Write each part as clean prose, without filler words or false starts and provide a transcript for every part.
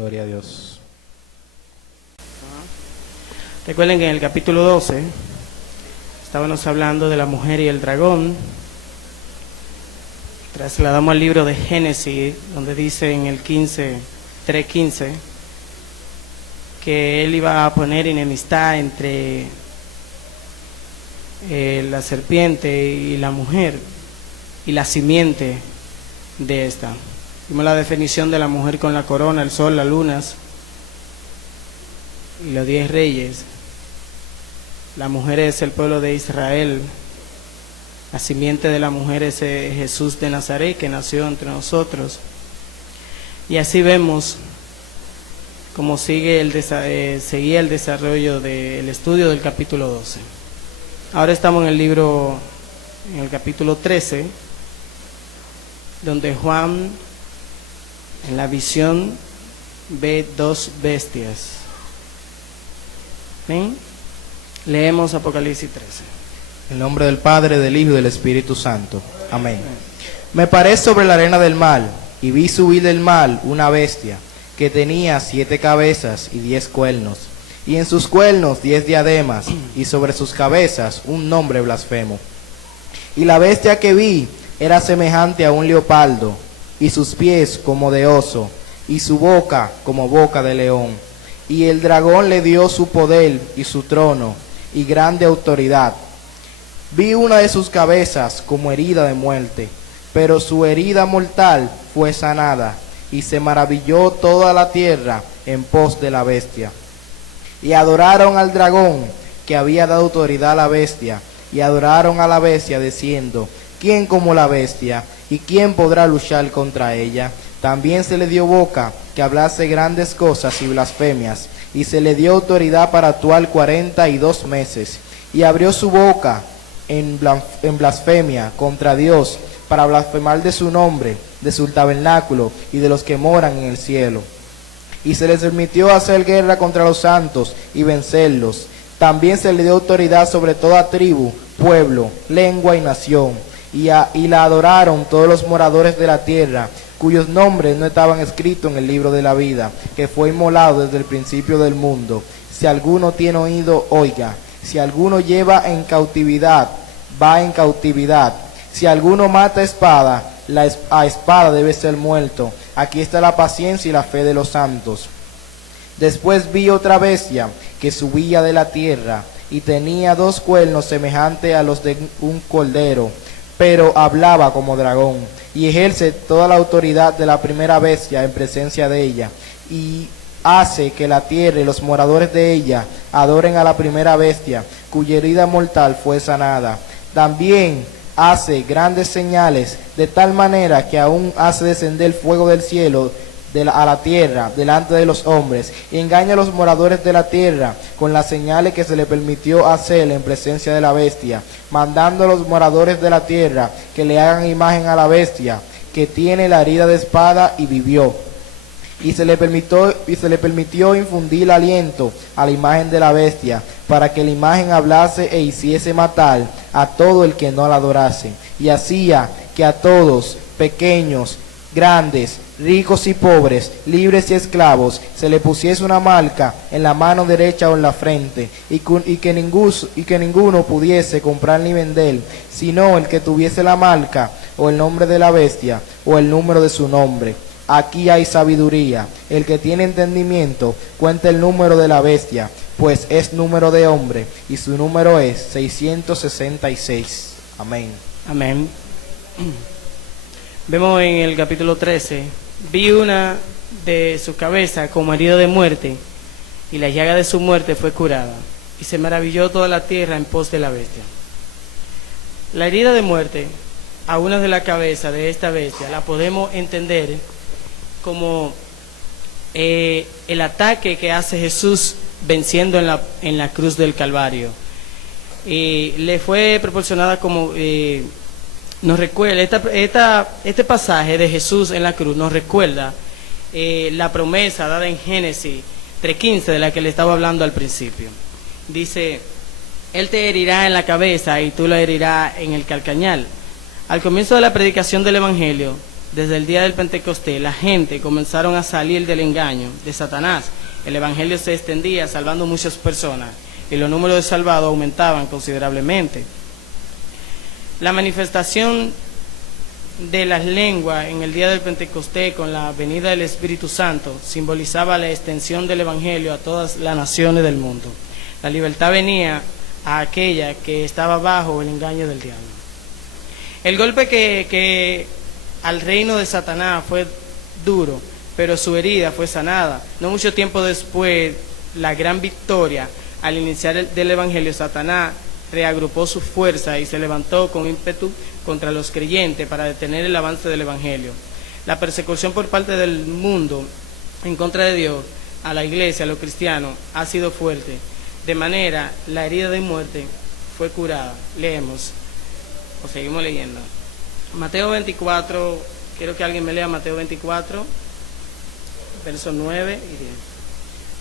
Gloria a Dios. Recuerden que en el capítulo 12 estábamos hablando de la mujer y el dragón. Trasladamos al libro de Génesis, donde dice en el 3:15 que él iba a poner enemistad entre la serpiente y la mujer y la simiente de esta. Vimos la definición de la mujer con la corona, el sol, las lunas y los 10 reyes. La mujer es el pueblo de Israel. La simiente de la mujer es Jesús de Nazaret, que nació entre nosotros. Y así vemos cómo seguía el desarrollo del estudio del capítulo 12. Ahora estamos en el capítulo 13, donde Juan, en la visión, ve 2 bestias. ¿Ven? Leemos Apocalipsis 13. En nombre del Padre, del Hijo y del Espíritu Santo. Amén. Me paré sobre la arena del mar, y vi subir del mar una bestia, que tenía 7 cabezas y 10 cuernos, y en sus cuernos 10 diademas, y sobre sus cabezas un nombre blasfemo. Y la bestia que vi era semejante a un leopardo, y sus pies como de oso, y su boca como boca de león. Y el dragón le dio su poder y su trono, y grande autoridad. Vi una de sus cabezas como herida de muerte, pero su herida mortal fue sanada, y se maravilló toda la tierra en pos de la bestia. Y adoraron al dragón, que había dado autoridad a la bestia, y adoraron a la bestia, diciendo: ¿quién como la bestia? ¿Y quién podrá luchar contra ella? También se le dio boca, que hablase grandes cosas y blasfemias, y se le dio autoridad para actuar 42 meses, y abrió su boca en blasfemia contra Dios, para blasfemar de su nombre, de su tabernáculo y de los que moran en el cielo. Y se les permitió hacer guerra contra los santos y vencerlos. También se le dio autoridad sobre toda tribu, pueblo, lengua y nación. Y la adoraron todos los moradores de la tierra, cuyos nombres no estaban escritos en el libro de la vida, que fue inmolado desde el principio del mundo. Si alguno tiene oído, oiga. Si alguno lleva en cautividad, va en cautividad. Si alguno mata a espada debe ser muerto. Aquí está la paciencia y la fe de los santos. Después vi otra bestia que subía de la tierra, y tenía 2 cuernos semejantes a los de un cordero, pero hablaba como dragón, y ejerce toda la autoridad de la primera bestia en presencia de ella, y hace que la tierra y los moradores de ella adoren a la primera bestia, cuya herida mortal fue sanada. También hace grandes señales, de tal manera que aún hace descender fuego del cielo a la tierra delante de los hombres, y engaña a los moradores de la tierra con las señales que se le permitió hacer en presencia de la bestia, mandando a los moradores de la tierra que le hagan imagen a la bestia, que tiene la herida de espada y vivió. Y se le permitió infundir aliento a la imagen de la bestia, para que la imagen hablase e hiciese matar a todo el que no la adorase. Y hacía que a todos, pequeños, grandes, ricos y pobres, libres y esclavos, se le pusiese una marca en la mano derecha o en la frente, y que ninguno pudiese comprar ni vender, sino el que tuviese la marca, o el nombre de la bestia, o el número de su nombre. Aquí hay sabiduría. El que tiene entendimiento, cuenta el número de la bestia, pues es número de hombre, y su número es 666. Amén. Amén. Vemos en el capítulo 13, vi una de su cabeza como herida de muerte, y la llaga de su muerte fue curada, y se maravilló toda la tierra en pos de la bestia. La herida de muerte, a una de la cabeza de esta bestia, la podemos entender como el ataque que hace Jesús venciendo en la cruz del Calvario. Y le fue proporcionada como nos recuerda este pasaje de Jesús en la cruz nos recuerda la promesa dada en Génesis 3:15, de la que le estaba hablando al principio. Dice: Él te herirá en la cabeza y tú lo herirás en el calcañal. Al comienzo de la predicación del Evangelio, desde el día del Pentecostés, la gente comenzaron a salir del engaño de Satanás. El evangelio se extendía, salvando muchas personas, y los números de salvados aumentaban considerablemente. La manifestación de las lenguas en el día del Pentecostés con la venida del Espíritu Santo simbolizaba la extensión del evangelio a todas las naciones del mundo. La libertad venía a aquella que estaba bajo el engaño del diablo. El golpe que al reino de Satanás fue duro, pero su herida fue sanada. No mucho tiempo después, la gran victoria al iniciar del evangelio, Satanás reagrupó su fuerza y se levantó con ímpetu contra los creyentes para detener el avance del evangelio. La persecución por parte del mundo en contra de Dios, a la iglesia, a los cristianos, ha sido fuerte. De manera, la herida de muerte fue curada. Leemos, o seguimos leyendo. Mateo 24, quiero que alguien me lea Mateo 24, versos 9 y 10.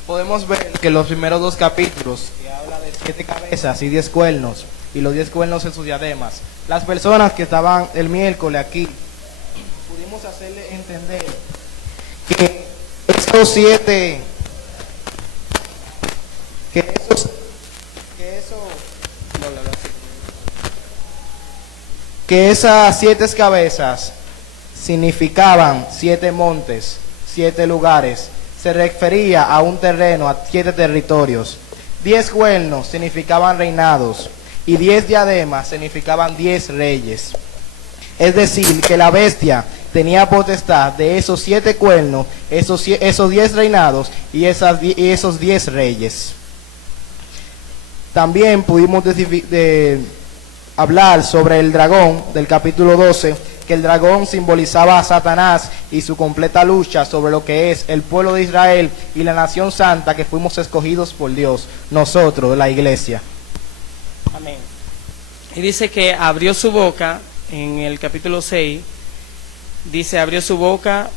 Podemos ver que los primeros 2 capítulos, que habla de 7 cabezas y 10 cuernos, y los 10 cuernos en sus diademas, las personas que estaban el miércoles aquí, pudimos hacerle entender que esos 7, que esas 7 cabezas significaban 7 montes, 7 lugares. Se refería a un terreno, a 7 territorios. 10 cuernos significaban reinados y 10 diademas significaban 10 reyes. Es decir, que la bestia tenía potestad de esos 7 cuernos, esos 10 reinados y esos 10 reyes. También pudimos hablar sobre el dragón del capítulo 12, que el dragón simbolizaba a Satanás y su completa lucha sobre lo que es el pueblo de Israel y la nación santa que fuimos escogidos por Dios, nosotros, la iglesia. Amén. Y dice que abrió su boca, en el capítulo 6, dice, abrió su boca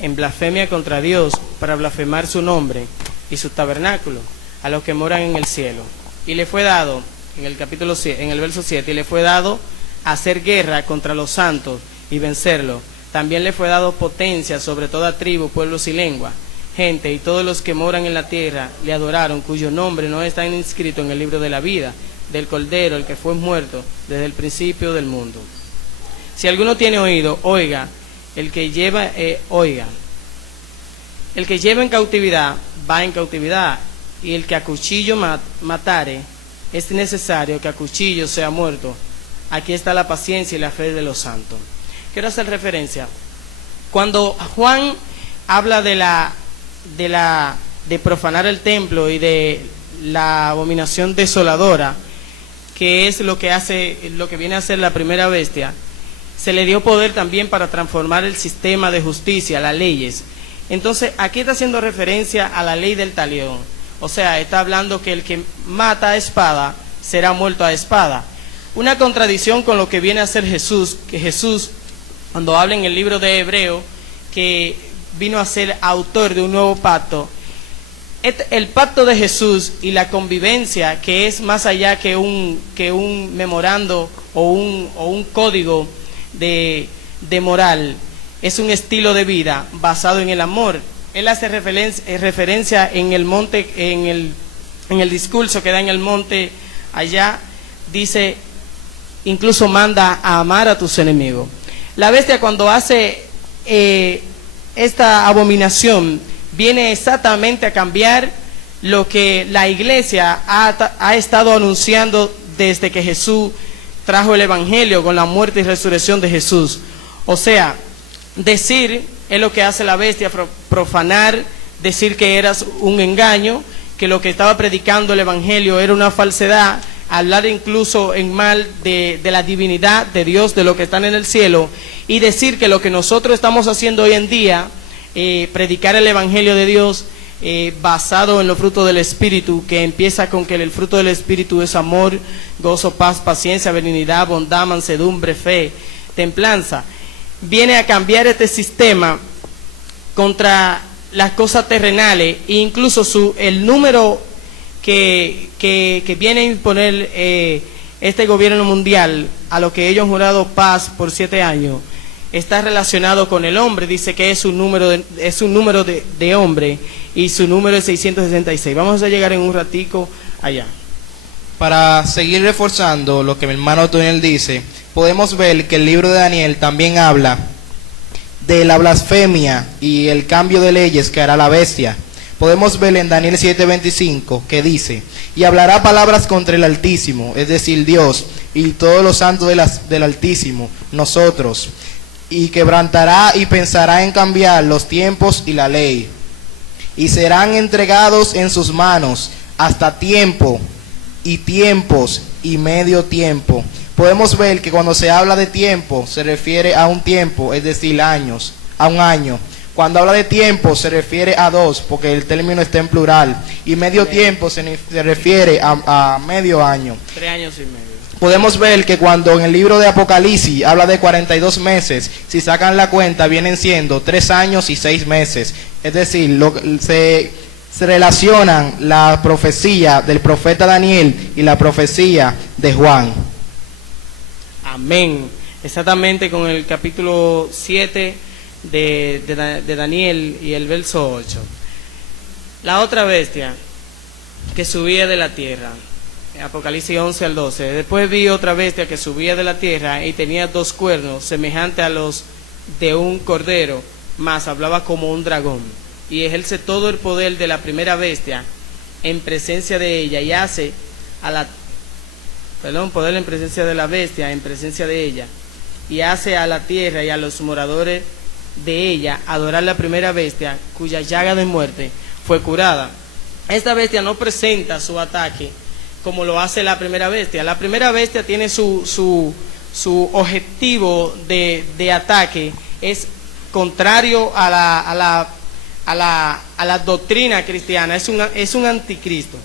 en blasfemia contra Dios para blasfemar su nombre y su tabernáculo a los que moran en el cielo. Y le fue dado, en el capítulo 7, en el verso 7, y le fue dado hacer guerra contra los santos y vencerlo. También le fue dado potencia sobre toda tribu, pueblos y lengua, gente, y todos los que moran en la tierra le adoraron, cuyo nombre no está inscrito en el libro de la vida del Cordero, el que fue muerto desde el principio del mundo. Si alguno tiene oído, oiga. El que lleva, oiga. El que lleva en cautividad, va en cautividad, y el que a cuchillo matare, es necesario que a cuchillo sea muerto. Aquí está la paciencia y la fe de los santos. Quiero hacer referencia. Cuando Juan habla de profanar el templo y de la abominación desoladora, que es lo que viene a ser la primera bestia, se le dio poder también para transformar el sistema de justicia, las leyes. Entonces, aquí está haciendo referencia a la ley del talión. O sea, está hablando que el que mata a espada será muerto a espada. Una contradicción con lo que viene a ser Jesús, que Jesús, cuando habla en el libro de Hebreo, que vino a ser autor de un nuevo pacto, el pacto de Jesús y la convivencia, que es más allá que un memorando o un código de moral, es un estilo de vida basado en el amor. Él hace referencia en el monte, en el discurso que da en el monte allá, dice, incluso manda a amar a tus enemigos. La bestia, cuando hace esta abominación, viene exactamente a cambiar lo que la iglesia ha estado anunciando desde que Jesús trajo el evangelio con la muerte y resurrección de Jesús. O sea, decir es lo que hace la bestia, profanar, decir que eras un engaño, que lo que estaba predicando el evangelio era una falsedad, hablar incluso en mal de la divinidad de Dios, de lo que están en el cielo, y decir que lo que nosotros estamos haciendo hoy en día, predicar el evangelio de Dios basado en los frutos del Espíritu, que empieza con que el fruto del Espíritu es amor, gozo, paz, paciencia, benignidad, bondad, mansedumbre, fe, templanza. Viene a cambiar este sistema contra las cosas terrenales e incluso el número que viene a imponer este gobierno mundial, a lo que ellos han jurado paz por 7 años, está relacionado con el hombre. Dice que es un número de hombre, y su número es 666. Vamos a llegar en un ratico allá. Para seguir reforzando lo que mi hermano Toniel dice, podemos ver que el libro de Daniel también habla de la blasfemia y el cambio de leyes que hará la bestia. Podemos ver en Daniel 7:25 que dice: y hablará palabras contra el Altísimo, es decir, Dios, y todos los santos del Altísimo, nosotros, y quebrantará y pensará en cambiar los tiempos y la ley, y serán entregados en sus manos hasta tiempo y tiempos y medio tiempo. Podemos ver que cuando se habla de tiempo se refiere a un tiempo, es decir, años, a un año. Cuando habla de tiempo se refiere a dos, porque el término está en plural, y medio tiempo se refiere a medio año. 3 años y medio. Podemos ver que cuando en el libro de Apocalipsis habla de 42 meses, si sacan la cuenta vienen siendo 3 años y 6 meses. Es decir, se relacionan la profecía del profeta Daniel y la profecía de Juan. Amén. Exactamente, con el capítulo 7 de Daniel y el verso 8. La otra bestia que subía de la tierra, Apocalipsis 11 al 12. Después vi otra bestia que subía de la tierra y tenía 2 cuernos semejantes a los de un cordero, mas hablaba como un dragón, y ejerce todo el poder de la primera bestia en presencia de ella, y hace a la poder en presencia de la bestia, en presencia de ella, y hace a la tierra y a los moradores de ella adorar la primera bestia, cuya llaga de muerte fue curada. Esta bestia no presenta su ataque como lo hace la primera bestia. La primera bestia tiene su objetivo de ataque, es contrario a la doctrina cristiana, es un anticristo,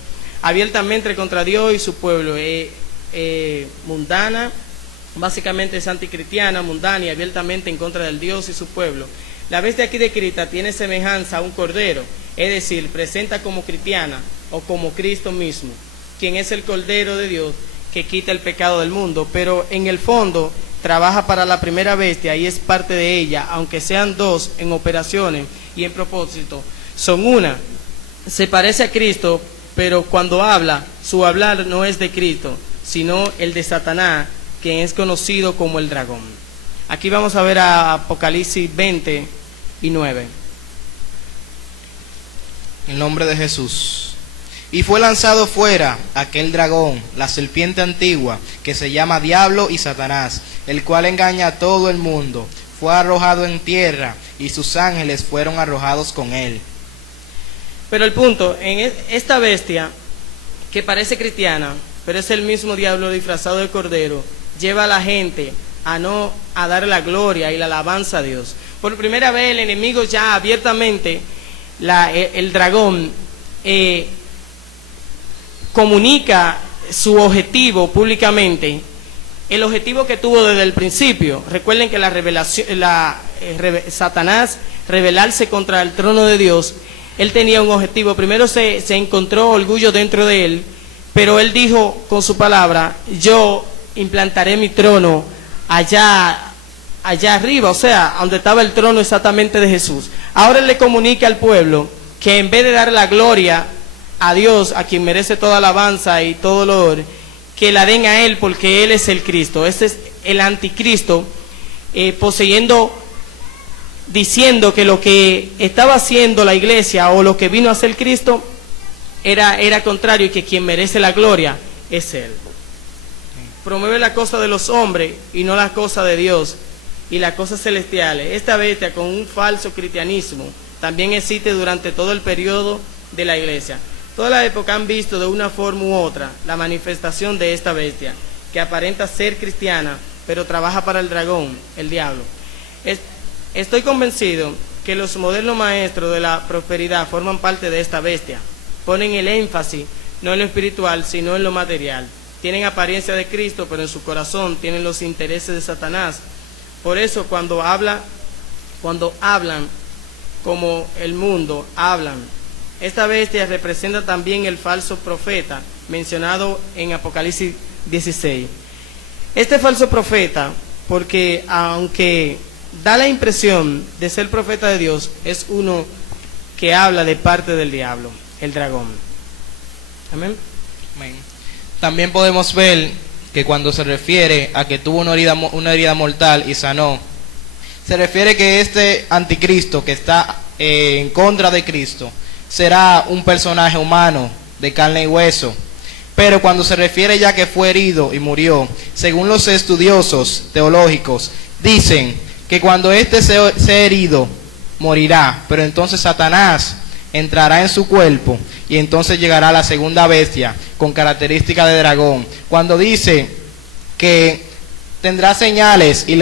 abiertamente contra Dios y su pueblo, mundana, básicamente es anticristiana, mundana y abiertamente en contra del Dios y su pueblo. La bestia aquí descrita tiene semejanza a un cordero, es decir, presenta como cristiana o como Cristo mismo, quien es el Cordero de Dios que quita el pecado del mundo, pero en el fondo trabaja para la primera bestia y es parte de ella, aunque sean 2 en operaciones y en propósito, son una. Se parece a Cristo, pero cuando habla, su hablar no es de Cristo, sino el de Satanás, quien es conocido como el dragón. Aquí vamos a ver a Apocalipsis 20 y 9. En nombre de Jesús. Y fue lanzado fuera aquel dragón, la serpiente antigua, que se llama Diablo y Satanás, el cual engaña a todo el mundo. Fue arrojado en tierra, y sus ángeles fueron arrojados con él. Pero el punto, en esta bestia, que parece cristiana, pero es el mismo diablo disfrazado de cordero, lleva a la gente a dar la gloria y la alabanza a Dios. Por primera vez el enemigo ya abiertamente, el dragón, comunica su objetivo públicamente, el objetivo que tuvo desde el principio. Recuerden que Satanás rebelarse contra el trono de Dios, él tenía un objetivo. Primero se encontró orgullo dentro de él, pero él dijo con su palabra: yo implantaré mi trono allá arriba, o sea, donde estaba el trono exactamente de Jesús. Ahora él le comunica al pueblo que en vez de dar la gloria a Dios, a quien merece toda alabanza y todo honor, que la den a él, porque él es el Cristo. Ese es el anticristo, diciendo que lo que estaba haciendo la iglesia o lo que vino a hacer Cristo era contrario, y que quien merece la gloria es él. Promueve la cosa de los hombres y no la cosa de Dios y las cosas celestiales. Esta bestia, con un falso cristianismo, también existe durante todo el periodo de la iglesia. Toda la época han visto de una forma u otra la manifestación de esta bestia, que aparenta ser cristiana, pero trabaja para el dragón, el diablo. Estoy convencido que los modernos maestros de la prosperidad forman parte de esta bestia. Ponen el énfasis no en lo espiritual, sino en lo material. Tienen apariencia de Cristo, pero en su corazón tienen los intereses de Satanás. Por eso cuando hablan como el mundo hablan. Esta bestia representa también el falso profeta mencionado en Apocalipsis 16. Este falso profeta, porque aunque da la impresión de ser profeta de Dios es uno que habla de parte del diablo, el dragón. Amén. Amén. También podemos ver que cuando se refiere a que tuvo una herida mortal y sanó, se refiere que este anticristo que está en contra de Cristo será un personaje humano de carne y hueso. Pero cuando se refiere ya que fue herido y murió, según los estudiosos teológicos, dicen que cuando éste sea herido, morirá, pero entonces Satanás entrará en su cuerpo y entonces llegará la segunda bestia con característica de dragón. Cuando dice que tendrá señales y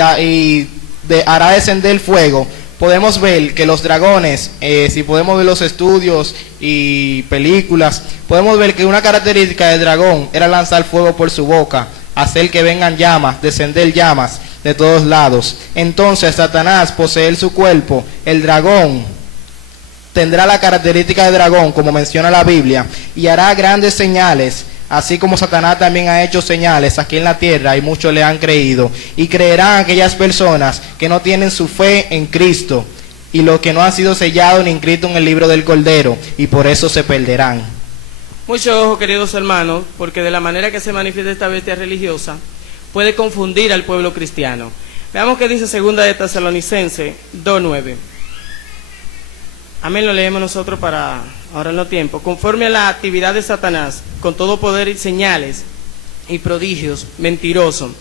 hará descender fuego, podemos ver que los dragones, si podemos ver los estudios y películas, podemos ver que una característica del dragón era lanzar fuego por su boca, hacer que vengan llamas, descender llamas de todos lados. Entonces Satanás poseer su cuerpo, el dragón tendrá la característica de dragón, como menciona la Biblia, y hará grandes señales, así como Satanás también ha hecho señales aquí en la tierra y muchos le han creído. Y creerán aquellas personas que no tienen su fe en Cristo y los que no han sido sellados ni inscritos en el libro del Cordero, y por eso se perderán. Mucho ojo, queridos hermanos, porque de la manera que se manifiesta esta bestia religiosa puede confundir al pueblo cristiano. Veamos qué dice segunda de Tesalonicenses 2:9. Amén, lo leemos nosotros para ahorrarnos tiempo. Conforme a la actividad de Satanás, con todo poder y señales y prodigios mentirosos,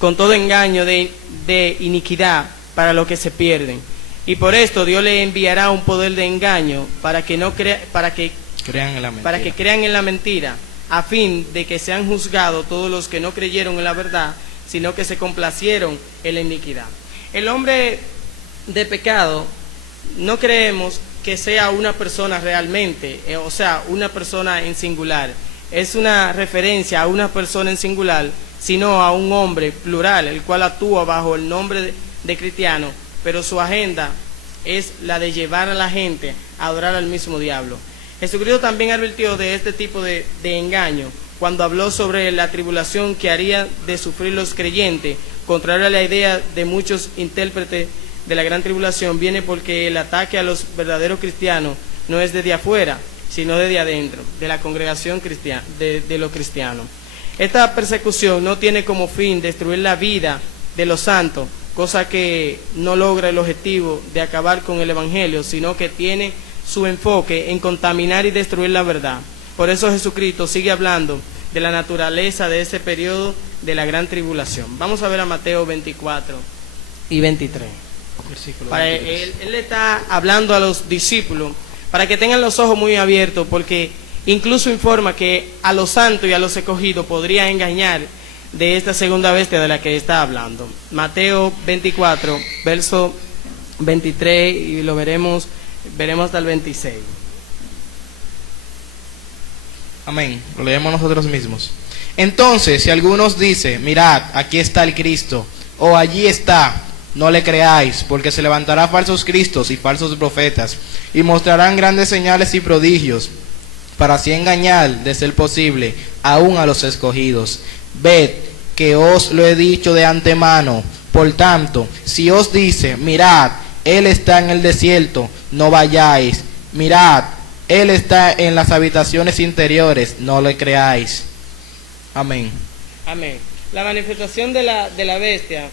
con todo engaño de iniquidad para los que se pierden. Y por esto Dios le enviará un poder de engaño para que crean en la mentira, a fin de que sean juzgados todos los que no creyeron en la verdad, sino que se complacieron en la iniquidad. El hombre de pecado no creemos que sea una persona realmente, o sea, una persona en singular. Es una referencia a una persona en singular, sino a un hombre plural, el cual actúa bajo el nombre de cristiano, pero su agenda es la de llevar a la gente a adorar al mismo diablo. Jesucristo también advirtió de este tipo de engaño cuando habló sobre la tribulación que haría de sufrir los creyentes, contrario a la idea de muchos intérpretes de la gran tribulación. Viene porque el ataque a los verdaderos cristianos no es desde afuera, sino desde adentro, de la congregación cristiana, de los cristianos. Esta persecución no tiene como fin destruir la vida de los santos, cosa que no logra el objetivo de acabar con el evangelio, sino que tiene su enfoque en contaminar y destruir la verdad. Por eso Jesucristo sigue hablando de la naturaleza de ese periodo de la gran tribulación. Vamos a ver a Mateo 24 y 23. Él está hablando a los discípulos para que tengan los ojos muy abiertos, porque incluso informa que a los santos y a los escogidos podría engañar de esta segunda bestia de la que está hablando. Mateo 24, verso 23, y lo veremos hasta el 26. Amén, lo leemos nosotros mismos. Entonces, si algunos dicen, mirad, aquí está el Cristo, o allí está, no le creáis, porque se levantará falsos cristos y falsos profetas, y mostrarán grandes señales y prodigios, para así engañar, de ser posible, aún a los escogidos. Ved que os lo he dicho de antemano. Por tanto, si os dice, mirad, él está en el desierto, no vayáis. Mirad, él está en las habitaciones interiores, no le creáis. Amén. Amén. La manifestación de la bestia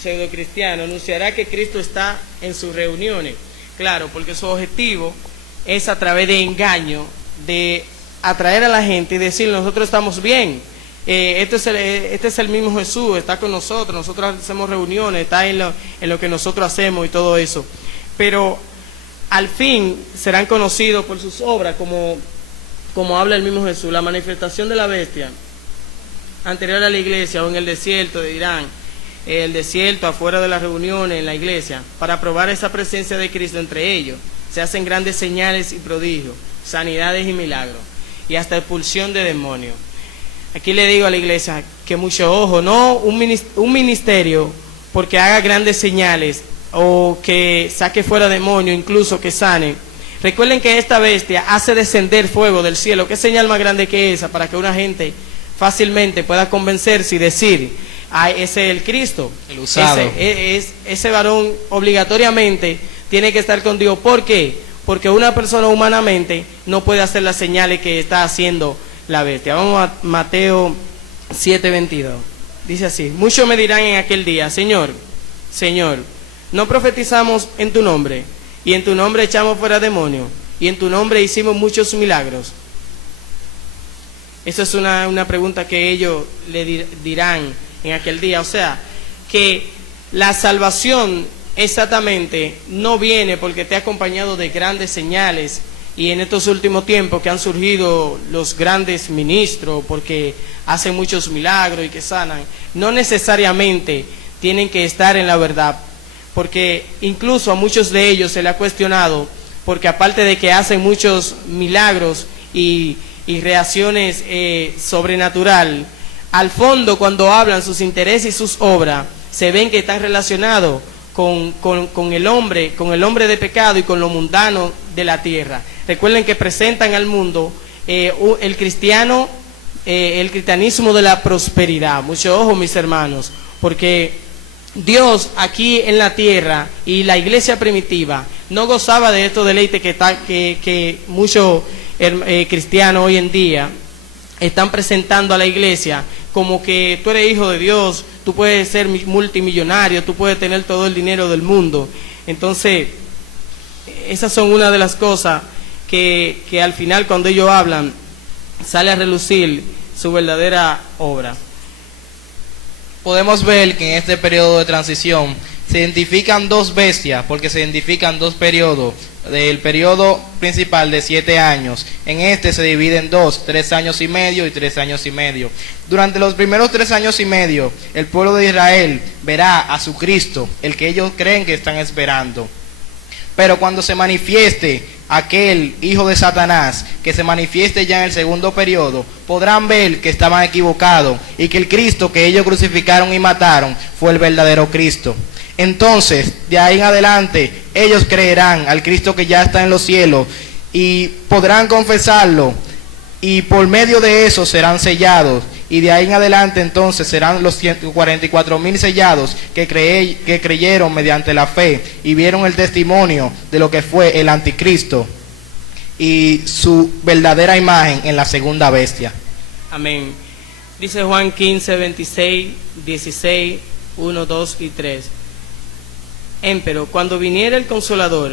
pseudocristiano anunciará que Cristo está en sus reuniones. Claro, porque su objetivo es a través de engaño, de atraer a la gente y decir, nosotros estamos bien. Este es el mismo Jesús, está con nosotros hacemos reuniones, está en lo que nosotros hacemos y todo eso. Pero al fin serán conocidos por sus obras, como habla el mismo Jesús. La manifestación de la bestia anterior a la iglesia, o en el desierto de Irán, el desierto afuera de las reuniones, en la iglesia, para probar esa presencia de Cristo entre ellos, se hacen grandes señales y prodigios, sanidades y milagros, y hasta expulsión de demonios. Aquí le digo a la iglesia que mucho ojo, no un ministerio porque haga grandes señales o que saque fuera demonios, incluso que sane. Recuerden que esta bestia hace descender fuego del cielo. ¿Qué señal más grande que esa para que una gente fácilmente pueda convencerse y decir ese es el Cristo. El usado. Ese varón obligatoriamente tiene que estar con Dios. ¿Por qué? Porque una persona humanamente no puede hacer las señales que está haciendo la bestia. Vamos a Mateo 7:22. Dice así: muchos me dirán en aquel día, Señor, Señor, ¿no profetizamos en tu nombre? Y en tu nombre echamos fuera demonios, y en tu nombre hicimos muchos milagros. Esa es una pregunta que ellos le dirán en aquel día. O sea, que la salvación exactamente no viene porque te ha acompañado de grandes señales, y en estos últimos tiempos que han surgido los grandes ministros porque hacen muchos milagros y que sanan, no necesariamente tienen que estar en la verdad, porque incluso a muchos de ellos se le ha cuestionado, porque aparte de que hacen muchos milagros y reacciones sobrenatural, al fondo cuando hablan sus intereses y sus obras, se ven que están relacionados con el hombre de pecado y con lo mundano de la tierra. Recuerden que presentan al mundo el cristianismo de la prosperidad. Mucho ojo, mis hermanos, porque Dios aquí en la tierra y la iglesia primitiva no gozaba de estos deleites que muchos cristianos hoy en día están presentando a la iglesia, como que tú eres hijo de Dios, tú puedes ser multimillonario, tú puedes tener todo el dinero del mundo. Entonces, esas son una de las cosas que al final, cuando ellos hablan, sale a relucir su verdadera obra. Podemos ver que en este periodo de transición se identifican dos bestias, porque se identifican dos periodos. Del periodo principal de 7 años, en este se divide en dos, 3 años y medio y 3 años y medio. Durante los primeros 3 años y medio, el pueblo de Israel verá a su Cristo, el que ellos creen que están esperando. Pero cuando se manifieste aquel hijo de Satanás, que se manifieste ya en el segundo periodo, podrán ver que estaban equivocados y que el Cristo que ellos crucificaron y mataron fue el verdadero Cristo. Entonces, de ahí en adelante, ellos creerán al Cristo que ya está en los cielos y podrán confesarlo, y por medio de eso serán sellados, y de ahí en adelante entonces serán los 144,000 sellados que creyeron mediante la fe y vieron el testimonio de lo que fue el anticristo y su verdadera imagen en la segunda bestia. Amén. Dice Juan 15, 26, 16, 1, 2 y 3. Empero, cuando viniere el Consolador,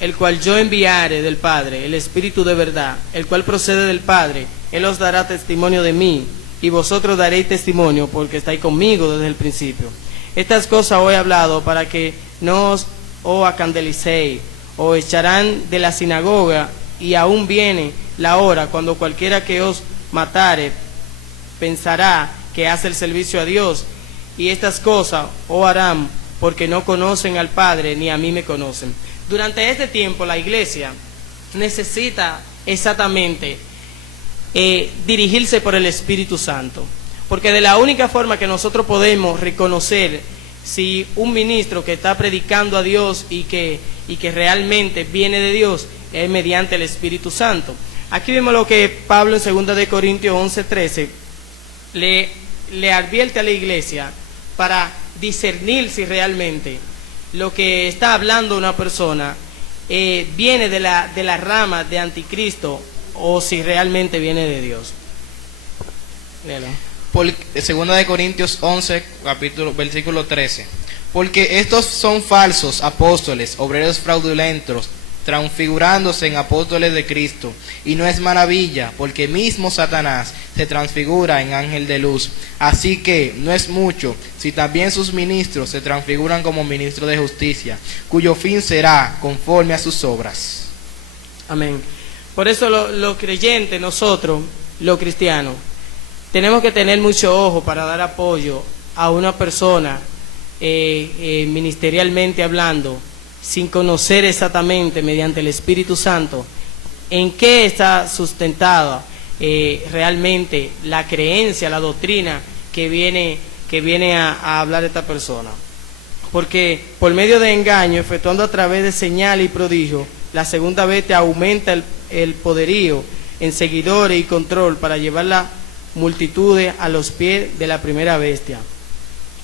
el cual yo enviare del Padre, el Espíritu de verdad, el cual procede del Padre, Él os dará testimonio de mí, y vosotros daréis testimonio, porque estáis conmigo desde el principio. Estas cosas os he hablado para que no os acandelicéis, os echarán de la sinagoga, y aún viene la hora cuando cualquiera que os matare pensará que hace el servicio a Dios, y estas cosas os harán porque no conocen al Padre ni a mí me conocen. Durante este tiempo la iglesia necesita exactamente dirigirse por el Espíritu Santo, porque de la única forma que nosotros podemos reconocer si un ministro que está predicando a Dios y que realmente viene de Dios es mediante el Espíritu Santo. Aquí vemos lo que Pablo en 2 de Corintios 11:13 le advierte a la iglesia para discernir si realmente lo que está hablando una persona viene de la rama de anticristo o si realmente viene de Dios. Léalo. 2 de Corintios 11, versículo 13. Porque estos son falsos apóstoles, obreros fraudulentos, transfigurándose en apóstoles de Cristo, y no es maravilla, porque mismo Satanás se transfigura en ángel de luz. Así que no es mucho si también sus ministros se transfiguran como ministros de justicia, cuyo fin será conforme a sus obras. Amén. Por eso los creyentes, nosotros, los cristianos, tenemos que tener mucho ojo para dar apoyo a una persona ministerialmente hablando, sin conocer exactamente mediante el Espíritu Santo en qué está sustentada realmente la creencia, la doctrina que viene a hablar esta persona. Porque por medio de engaño, efectuando a través de señales y prodigios, la segunda bestia aumenta el poderío en seguidores y control para llevar las multitudes a los pies de la primera bestia.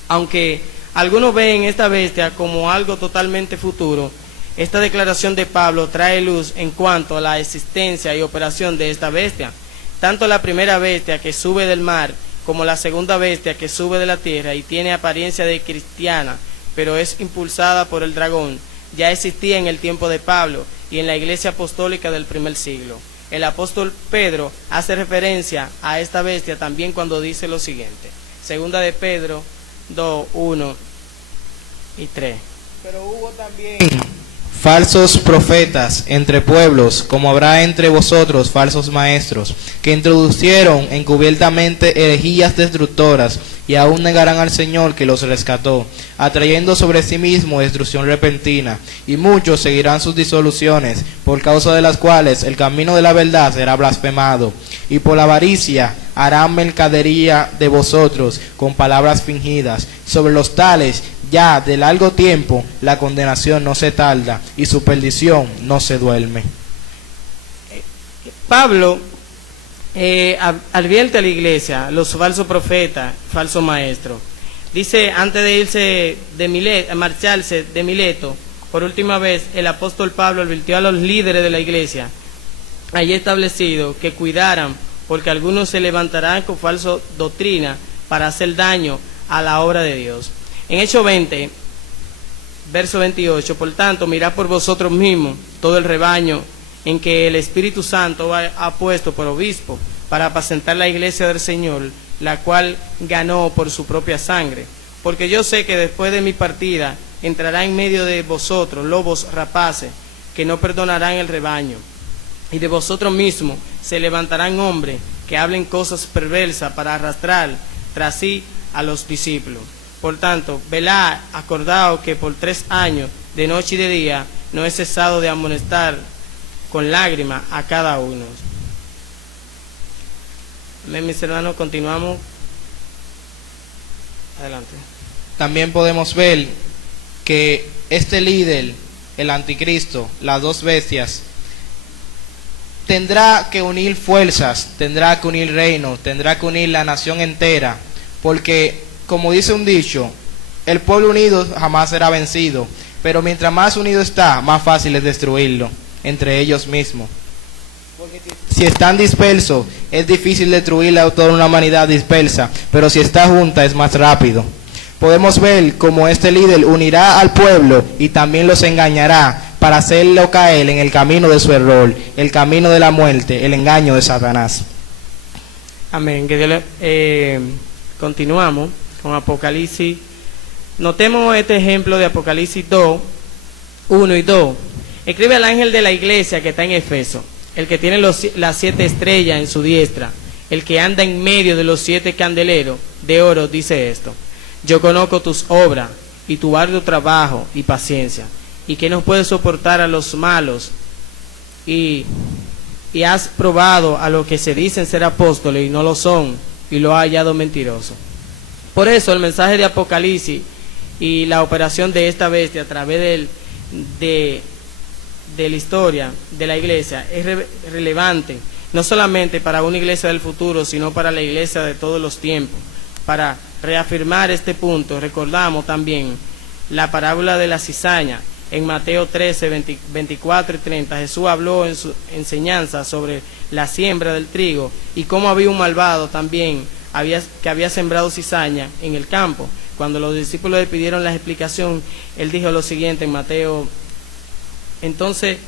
Aunque algunos ven esta bestia como algo totalmente futuro, esta declaración de Pablo trae luz en cuanto a la existencia y operación de esta bestia. Tanto la primera bestia que sube del mar como la segunda bestia que sube de la tierra y tiene apariencia de cristiana, pero es impulsada por el dragón, ya existía en el tiempo de Pablo y en la iglesia apostólica del primer siglo. El apóstol Pedro hace referencia a esta bestia también cuando dice lo siguiente. Segunda de Pedro 2, 1 y 3. Pero hubo también falsos profetas entre pueblos, como habrá entre vosotros falsos maestros, que introducieron encubiertamente herejías destructoras, y aún negarán al Señor que los rescató, atrayendo sobre sí mismo destrucción repentina, y muchos seguirán sus disoluciones, por causa de las cuales el camino de la verdad será blasfemado, y por la avaricia harán mercadería de vosotros con palabras fingidas. Sobre los tales ya de largo tiempo la condenación no se tarda, y su perdición no se duerme. Pablo advierte a la iglesia, los falsos profetas, falsos maestros. Dice, antes de irse de Mileto, marcharse de Mileto, por última vez, el apóstol Pablo advirtió a los líderes de la iglesia, allí establecido, que cuidaran, porque algunos se levantarán con falsa doctrina para hacer daño a la obra de Dios. En Hechos 20, verso 28, por tanto, mirad por vosotros mismos todo el rebaño en que el Espíritu Santo ha puesto por obispo para apacentar la iglesia del Señor, la cual ganó por su propia sangre. Porque yo sé que después de mi partida entrará en medio de vosotros lobos rapaces, que no perdonarán el rebaño. Y de vosotros mismos se levantarán hombres que hablen cosas perversas para arrastrar tras sí a los discípulos. Por tanto, velad, acordaos que por 3 años, de noche y de día, no he cesado de amonestar con lágrimas a cada uno. Amén, mis hermanos, continuamos. Adelante. También podemos ver que este líder, el anticristo, las dos bestias, tendrá que unir fuerzas, tendrá que unir reinos, tendrá que unir la nación entera, porque, como dice un dicho, el pueblo unido jamás será vencido, pero mientras más unido está, más fácil es destruirlo entre ellos mismos. Porque si están dispersos, es difícil destruir a toda una humanidad dispersa, pero si está junta es más rápido. Podemos ver cómo este líder unirá al pueblo y también los engañará para hacerlo caer en el camino de su error, el camino de la muerte, el engaño de Satanás. Amén. Continuamos con Apocalipsis. Notemos este ejemplo de Apocalipsis 2, 1 y 2. Escribe al ángel de la iglesia que está en Efeso, el que tiene las 7 estrellas en su diestra, el que anda en medio de los 7 candeleros de oro, dice esto: yo conozco tus obras y tu arduo trabajo y paciencia, y que no puedes soportar a los malos, y has probado a los que se dicen ser apóstoles y no lo son, y lo has hallado mentiroso. Por eso el mensaje de Apocalipsis y la operación de esta bestia a través de la historia de la iglesia es relevante, no solamente para una iglesia del futuro, sino para la iglesia de todos los tiempos. Para reafirmar este punto, recordamos también la parábola de la cizaña. En Mateo 13, 24 y 30, Jesús habló en su enseñanza sobre la siembra del trigo y cómo había un malvado también que había sembrado cizaña en el campo. Cuando los discípulos le pidieron la explicación, él dijo lo siguiente en Mateo. Entonces,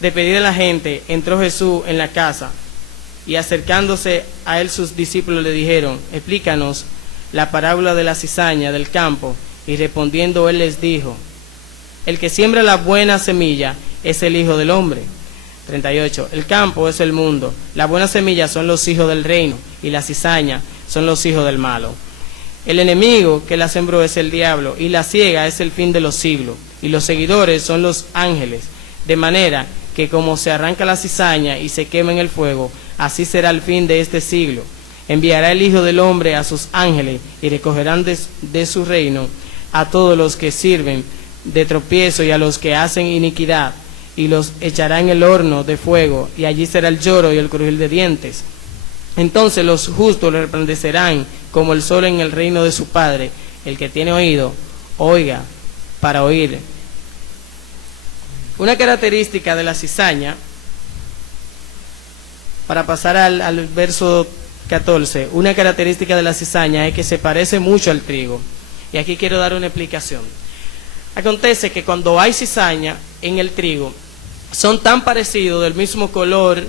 de pedir a la gente, entró Jesús en la casa, y acercándose a él sus discípulos le dijeron: explícanos la parábola de la cizaña del campo. Y respondiendo él les dijo: el que siembra la buena semilla es el Hijo del Hombre. 38. El campo es el mundo, la buena semilla son los hijos del reino, y la cizaña son los hijos del malo. El enemigo que la sembró es el diablo, y la siega es el fin de los siglos, y los seguidores son los ángeles. De manera que como se arranca la cizaña y se quema en el fuego, así será el fin de este siglo. Enviará el Hijo del Hombre a sus ángeles, y recogerán de su reino a todos los que sirven de tropiezo y a los que hacen iniquidad, y los echará en el horno de fuego, y allí será el lloro y el crujir de dientes. Entonces los justos resplandecerán como el sol en el reino de su Padre. El que tiene oído, oiga para oír. Una característica de la cizaña, para pasar al verso 14, una característica de la cizaña es que se parece mucho al trigo. Y aquí quiero dar una explicación. Acontece que cuando hay cizaña en el trigo, son tan parecidos, del mismo color,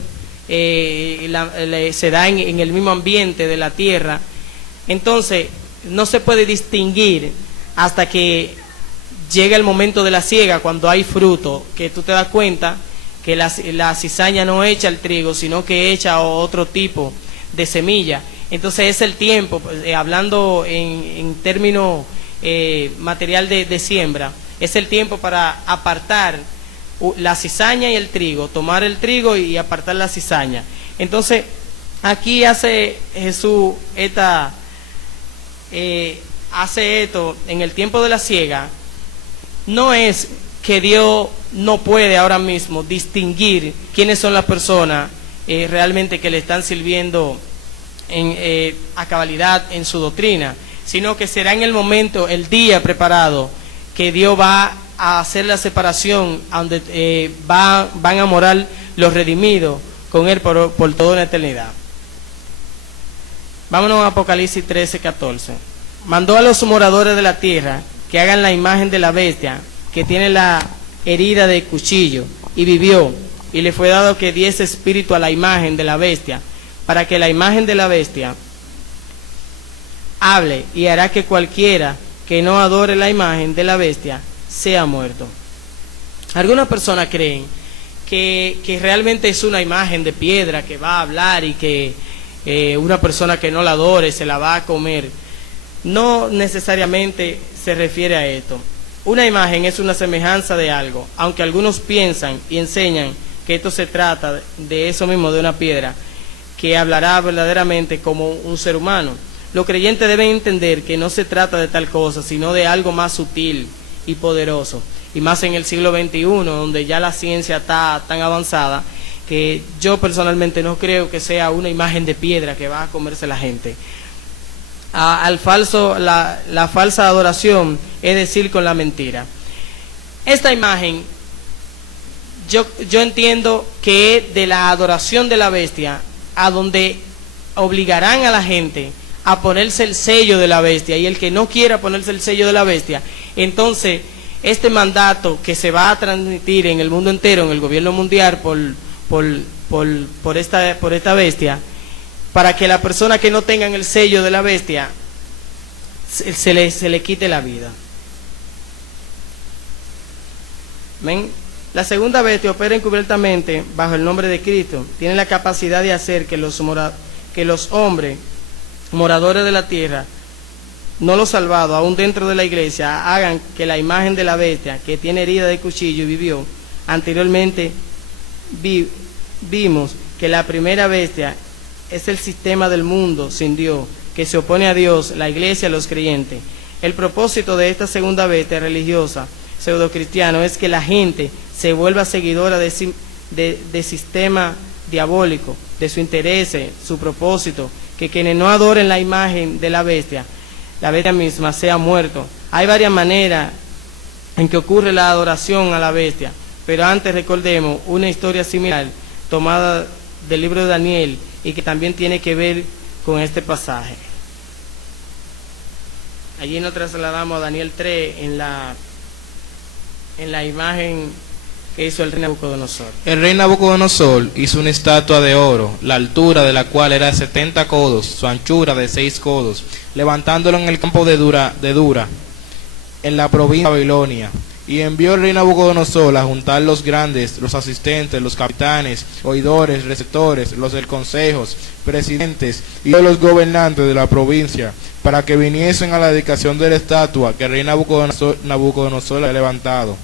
se da en el mismo ambiente de la tierra, entonces no se puede distinguir hasta que llega el momento de la siega, cuando hay fruto, que tú te das cuenta que la cizaña no echa el trigo, sino que echa otro tipo de semilla. Entonces es el tiempo, hablando en términos material de siembra, es el tiempo para apartar la cizaña y el trigo, tomar el trigo y apartar la cizaña. Entonces aquí hace Jesús hace esto en el tiempo de la siega. No es que Dios no puede ahora mismo distinguir quiénes son las personas realmente que le están sirviendo a cabalidad en su doctrina, sino que será en el momento, el día preparado, que Dios va a hacer la separación, donde van a morar los redimidos con Él por toda una eternidad. Vámonos a Apocalipsis 13:14. Mandó a los moradores de la tierra que hagan la imagen de la bestia, que tiene la herida de cuchillo, y vivió, y le fue dado que diese espíritu a la imagen de la bestia, para que la imagen de la bestia hable, y hará que cualquiera que no adore la imagen de la bestia sea muerto. Algunas personas creen que realmente es una imagen de piedra que va a hablar y que una persona que no la adore se la va a comer. No necesariamente se refiere a esto. Una imagen es una semejanza de algo, aunque algunos piensan y enseñan que esto se trata de eso mismo, de una piedra que hablará verdaderamente como un ser humano. Los creyentes deben entender que no se trata de tal cosa, sino de algo más sutil y poderoso, y más en el siglo XXI, donde ya la ciencia está tan avanzada, que yo personalmente no creo que sea una imagen de piedra que va a comerse la gente. La falsa adoración, es decir, con la mentira. Esta imagen, yo entiendo que es de la adoración de la bestia, a donde obligarán a la gente a ponerse el sello de la bestia, y el que no quiera ponerse el sello de la bestia, entonces este mandato que se va a transmitir en el mundo entero, en el gobierno mundial por esta bestia, para que la persona que no tengan el sello de la bestia se le quite la vida. ¿Ven? La segunda bestia opera encubiertamente bajo el nombre de Cristo. Tiene la capacidad de hacer que los hombres moradores de la tierra, no los salvados, aún dentro de la iglesia, hagan que la imagen de la bestia, que tiene herida de cuchillo y vivió. Anteriormente vimos que la primera bestia es el sistema del mundo sin Dios, que se opone a Dios, la iglesia, los creyentes. El propósito de esta segunda bestia religiosa pseudocristiano es que la gente se vuelva seguidora de sistema diabólico, de su interés, su propósito, que quienes no adoren la imagen de la bestia misma sea muerto. Hay varias maneras en que ocurre la adoración a la bestia, pero antes recordemos una historia similar tomada del libro de Daniel y que también tiene que ver con este pasaje. Allí nos trasladamos a Daniel 3 en la imagen que hizo el rey Nabucodonosor. El rey Nabucodonosor hizo una estatua de oro, la altura de la cual era 70 codos, su anchura de 6 codos, levantándolo en el campo de Dura, en la provincia de Babilonia. Y envió el rey Nabucodonosor a juntar los grandes, los asistentes, los capitanes, oidores, receptores, los del consejo, presidentes y todos los gobernantes de la provincia, para que viniesen a la dedicación de la estatua que el rey Nabucodonosor había levantado.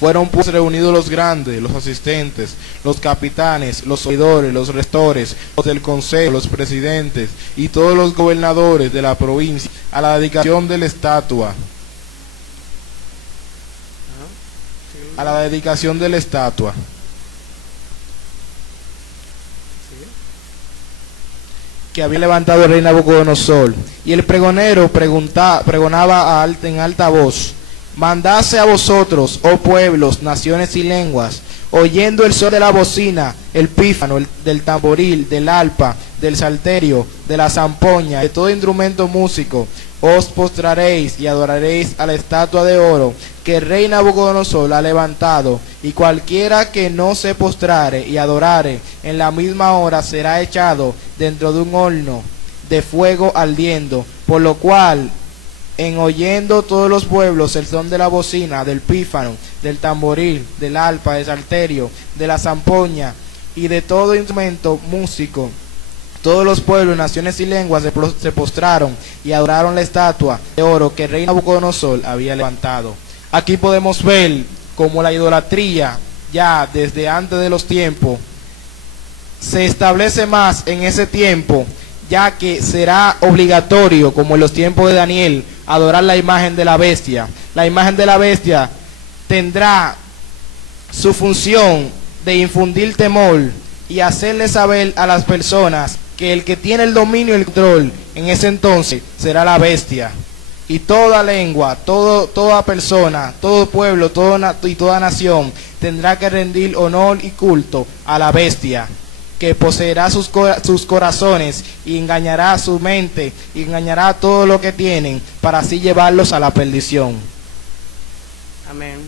Fueron pues reunidos los grandes, los asistentes, los capitanes, los oidores, los rectores, los del consejo, los presidentes y todos los gobernadores de la provincia a la dedicación de la estatua. A la dedicación de la estatua. que había levantado el rey Nabucodonosor. Y el pregonero pregonaba en alta voz: mandase a vosotros, oh pueblos, naciones y lenguas, oyendo el son de la bocina, el pífano, del tamboril, del arpa, del salterio, de la zampoña, de todo instrumento músico, os postraréis y adoraréis a la estatua de oro que el rey Nabucodonosor ha levantado, y cualquiera que no se postrare y adorare en la misma hora será echado dentro de un horno de fuego ardiendo. Por lo cual, en oyendo todos los pueblos el son de la bocina, del pífano, del tamboril, del arpa, del salterio, de la zampoña y de todo instrumento músico, todos los pueblos, naciones y lenguas se postraron y adoraron la estatua de oro que el rey Nabucodonosor había levantado. Aquí podemos ver cómo la idolatría, ya desde antes de los tiempos, se establece más en ese tiempo, ya que será obligatorio, como en los tiempos de Daniel, adorar la imagen de la bestia. La imagen de la bestia tendrá su función de infundir temor y hacerle saber a las personas que el que tiene el dominio y el control en ese entonces será la bestia. Y toda lengua, toda persona, todo pueblo, y toda nación tendrá que rendir honor y culto a la bestia, que poseerá sus corazones y engañará su mente y engañará todo lo que tienen para así llevarlos a la perdición. Amén.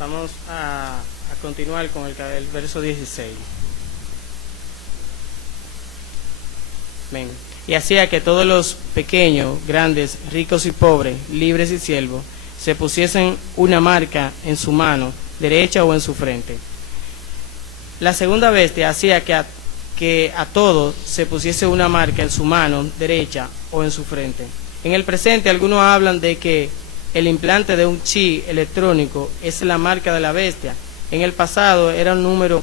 Vamos a continuar con el verso 16. Amén. Y hacía que todos los pequeños, grandes, ricos y pobres, libres y siervos, se pusiesen una marca en su mano derecha o en su frente. La segunda bestia hacía que a todos se pusiese una marca en su mano derecha o en su frente. En el presente algunos hablan de que el implante de un chip electrónico es la marca de la bestia. En el pasado era un número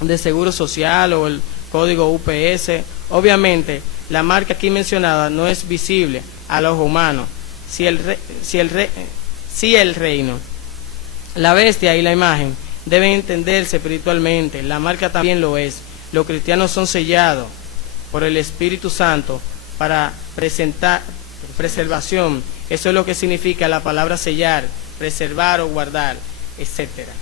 de seguro social o el código UPS. Obviamente la marca aquí mencionada no es visible al ojo humano. Si el reino, la bestia y la imagen deben entenderse espiritualmente, la marca también lo es. Los cristianos son sellados por el Espíritu Santo para preservación. Eso es lo que significa la palabra sellar, preservar o guardar, etcétera.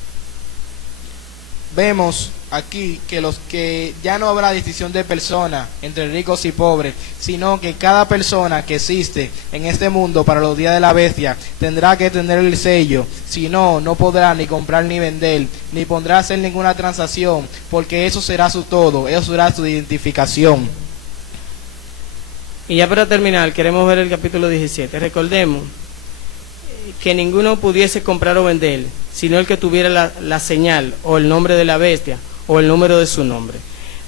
Vemos aquí que ya no habrá distinción de personas entre ricos y pobres, sino que cada persona que existe en este mundo para los días de la bestia tendrá que tener el sello. Si no, no podrá ni comprar ni vender, ni podrá hacer ninguna transacción, porque eso será su todo, eso será su identificación. Y ya para terminar, queremos ver el capítulo 17. Recordemos que ninguno pudiese comprar o vender, sino el que tuviera la señal o el nombre de la bestia o el número de su nombre.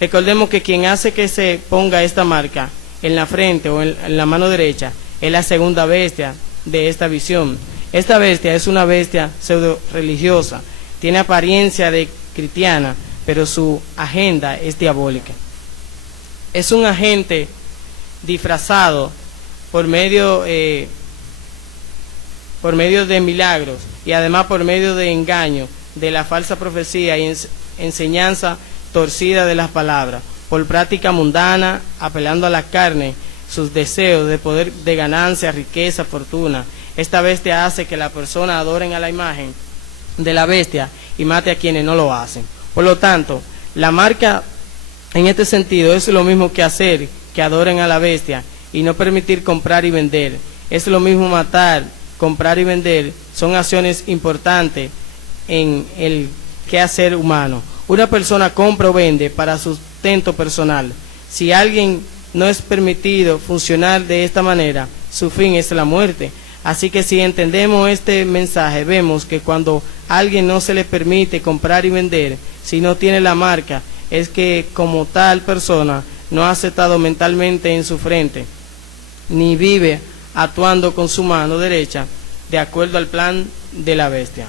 Recordemos que quien hace que se ponga esta marca en la frente o en la mano derecha es la segunda bestia de esta visión. Esta bestia es una bestia pseudo religiosa, tiene apariencia de cristiana, pero su agenda es diabólica. Es un agente disfrazado por medio de milagros y además por medio de engaño, de la falsa profecía y enseñanza torcida de las palabras, por práctica mundana, apelando a la carne, sus deseos de poder, de ganancia, riqueza, fortuna. Esta bestia hace que la persona adoren a la imagen de la bestia y mate a quienes no lo hacen. Por lo tanto, la marca en este sentido es lo mismo que hacer que adoren a la bestia y no permitir comprar y vender. Es lo mismo matar, comprar y vender. Son acciones importantes en el quehacer humano. Una persona compra o vende para sustento personal. Si alguien no es permitido funcionar de esta manera, su fin es la muerte. Así que si entendemos este mensaje, vemos que cuando a alguien no se le permite comprar y vender, si no tiene la marca, es que como tal persona no ha aceptado mentalmente en su frente, ni vive actuando con su mano derecha de acuerdo al plan de la bestia.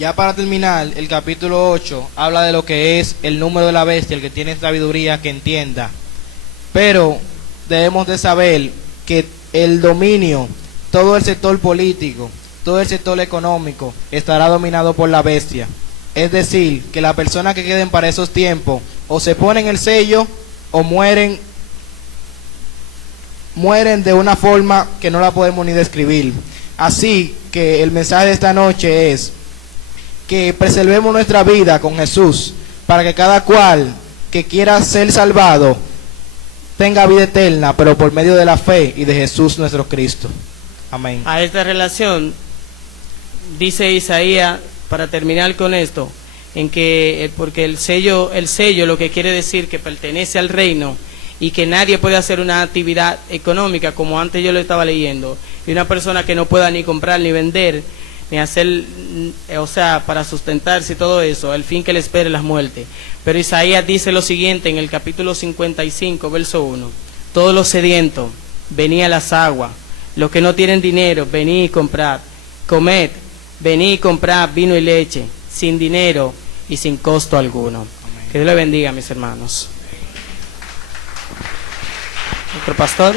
Ya para terminar, el capítulo 8 habla de lo que es el número de la bestia, el que tiene sabiduría que entienda. Pero debemos de saber que el dominio, todo el sector político, todo el sector económico estará dominado por la bestia. Es decir, que las personas que queden para esos tiempos o se ponen el sello o mueren de una forma que no la podemos ni describir. Así que el mensaje de esta noche es que preservemos nuestra vida con Jesús, para que cada cual que quiera ser salvado tenga vida eterna, pero por medio de la fe y de Jesús nuestro Cristo. Amén. A esta relación dice Isaías, para terminar con esto, en que porque el sello lo que quiere decir que pertenece al reino y que nadie puede hacer una actividad económica, como antes yo lo estaba leyendo, y una persona que no pueda ni comprar ni vender ni hacer, o sea, para sustentarse y todo eso, el fin que le espere la muerte. Pero Isaías dice lo siguiente en el capítulo 55, verso 1: todos los sedientos, venid a las aguas; los que no tienen dinero, venid y comprad; comed, venid y comprad vino y leche, sin dinero y sin costo alguno. Amén. Que Dios le bendiga, mis hermanos. Nuestro pastor.